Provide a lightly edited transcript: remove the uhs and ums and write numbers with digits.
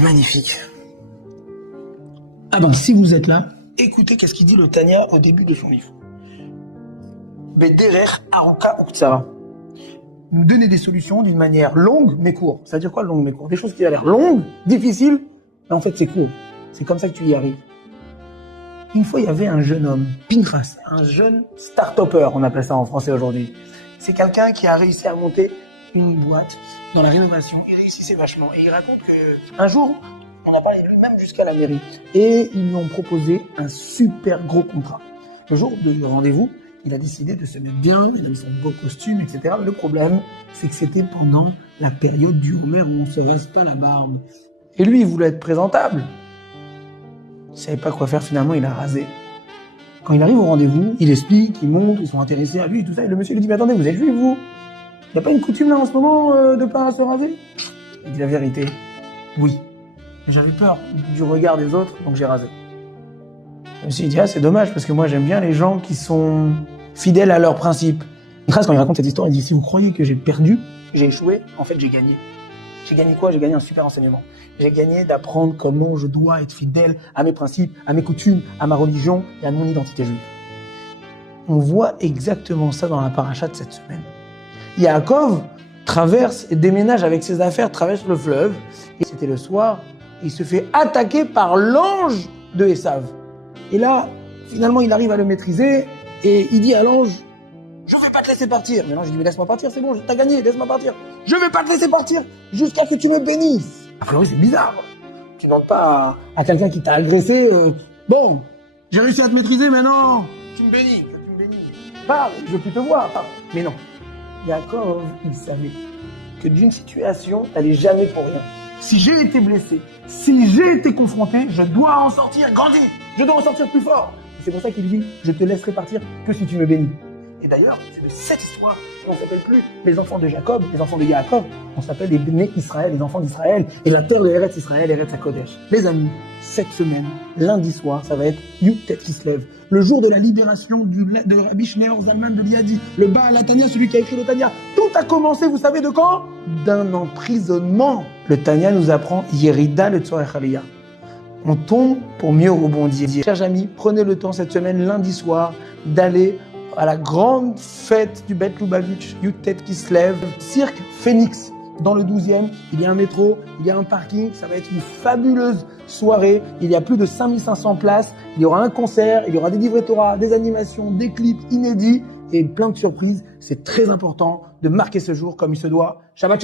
Magnifique. Ah ben, si vous êtes là, écoutez qu'est-ce qu'il dit le Tanya au début de son livre. Bederer Aruka Uktsara. Nous donner des solutions d'une manière longue mais courte. C'est-à-dire quoi longue mais courte? Des choses qui ont l'air longues, difficiles, mais en fait c'est court. C'est comme ça que tu y arrives. Une fois, il y avait un jeune homme, Pinchas, un jeune start-upper, on appelle ça en français aujourd'hui. C'est quelqu'un qui a réussi à monter une boîte dans la rénovation. Il réussissait vachement. Et il raconte qu'un jour, on a parlé de lui même jusqu'à la mairie. Et ils lui ont proposé un super gros contrat. Le jour du rendez-vous, il a décidé de se mettre bien, il a mis son beau costume, etc. Le problème, c'est que c'était pendant la période du Homer où on ne se rase pas la barbe. Et lui, il voulait être présentable. Il ne savait pas quoi faire, finalement, il a rasé. Quand il arrive au rendez-vous, il explique, il montre, ils sont intéressés à lui et tout ça. Et le monsieur lui dit, mais attendez, vous êtes juif, vous? Il n'y a pas une coutume là en ce moment de pas se raser? Il dit la vérité. Oui. Mais j'avais peur du regard des autres, donc j'ai rasé. Je me suis dit, ah, c'est dommage, parce que moi j'aime bien les gens qui sont fidèles à leurs principes. Quand il raconte cette histoire, il dit, si vous croyez que j'ai perdu, j'ai échoué, en fait j'ai gagné. J'ai gagné quoi? J'ai gagné un super enseignement. J'ai gagné d'apprendre comment je dois être fidèle à mes principes, à mes coutumes, à ma religion et à mon identité juive. On voit exactement ça dans la paracha de cette semaine. Yaakov traverse et déménage avec ses affaires, traverse le fleuve. Et c'était le soir, il se fait attaquer par l'ange de Esav. Et là, finalement, il arrive à le maîtriser et il dit à l'ange, je ne vais pas te laisser partir. Mais l'ange dit, mais laisse-moi partir, c'est bon, t'as gagné, laisse-moi partir. Je ne vais pas te laisser partir jusqu'à ce que tu me bénisses. A priori, c'est bizarre. Tu ne demandes pas à quelqu'un qui t'a agressé, bon, j'ai réussi à te maîtriser, maintenant, tu me bénis, Parle, je veux plus te voir. Mais non. Yaakov, il savait que d'une situation, elle n'est jamais pour rien. Si j'ai été blessé, si j'ai été confronté, je dois en sortir grandi. Je dois en sortir plus fort. C'est pour ça qu'il dit, je te laisserai partir que si tu me bénis. Et d'ailleurs, c'est de cette histoire qu'on ne s'appelle plus les enfants de Jacob, les enfants de Yaakov. On s'appelle les Bnei Israël, les enfants d'Israël. Et la terre de Eretz Israël, Eretz HaKodesh. Les amis, cette semaine, lundi soir, ça va être Yud-Tet Kislev. Le jour de la libération de Rabbi Shneor Zalman de Liadi. Le Baal HaTanya, celui qui a écrit le Tanya. Tout a commencé, vous savez de quand? D'un emprisonnement. Le Tanya nous apprend Yerida le Tzorech Aliyah. On tombe pour mieux rebondir. Chers amis, prenez le temps cette semaine, lundi soir, d'aller à la grande fête du Beth Lubavitch, Yud-Tet Kislev, Cirque Phoenix. Dans le 12e, il y a un métro, il y a un parking, ça va être une fabuleuse soirée. Il y a plus de 5500 places, il y aura un concert, il y aura des livrets Torah, des animations, des clips inédits et plein de surprises. C'est très important de marquer ce jour comme il se doit. Shabbat shalom.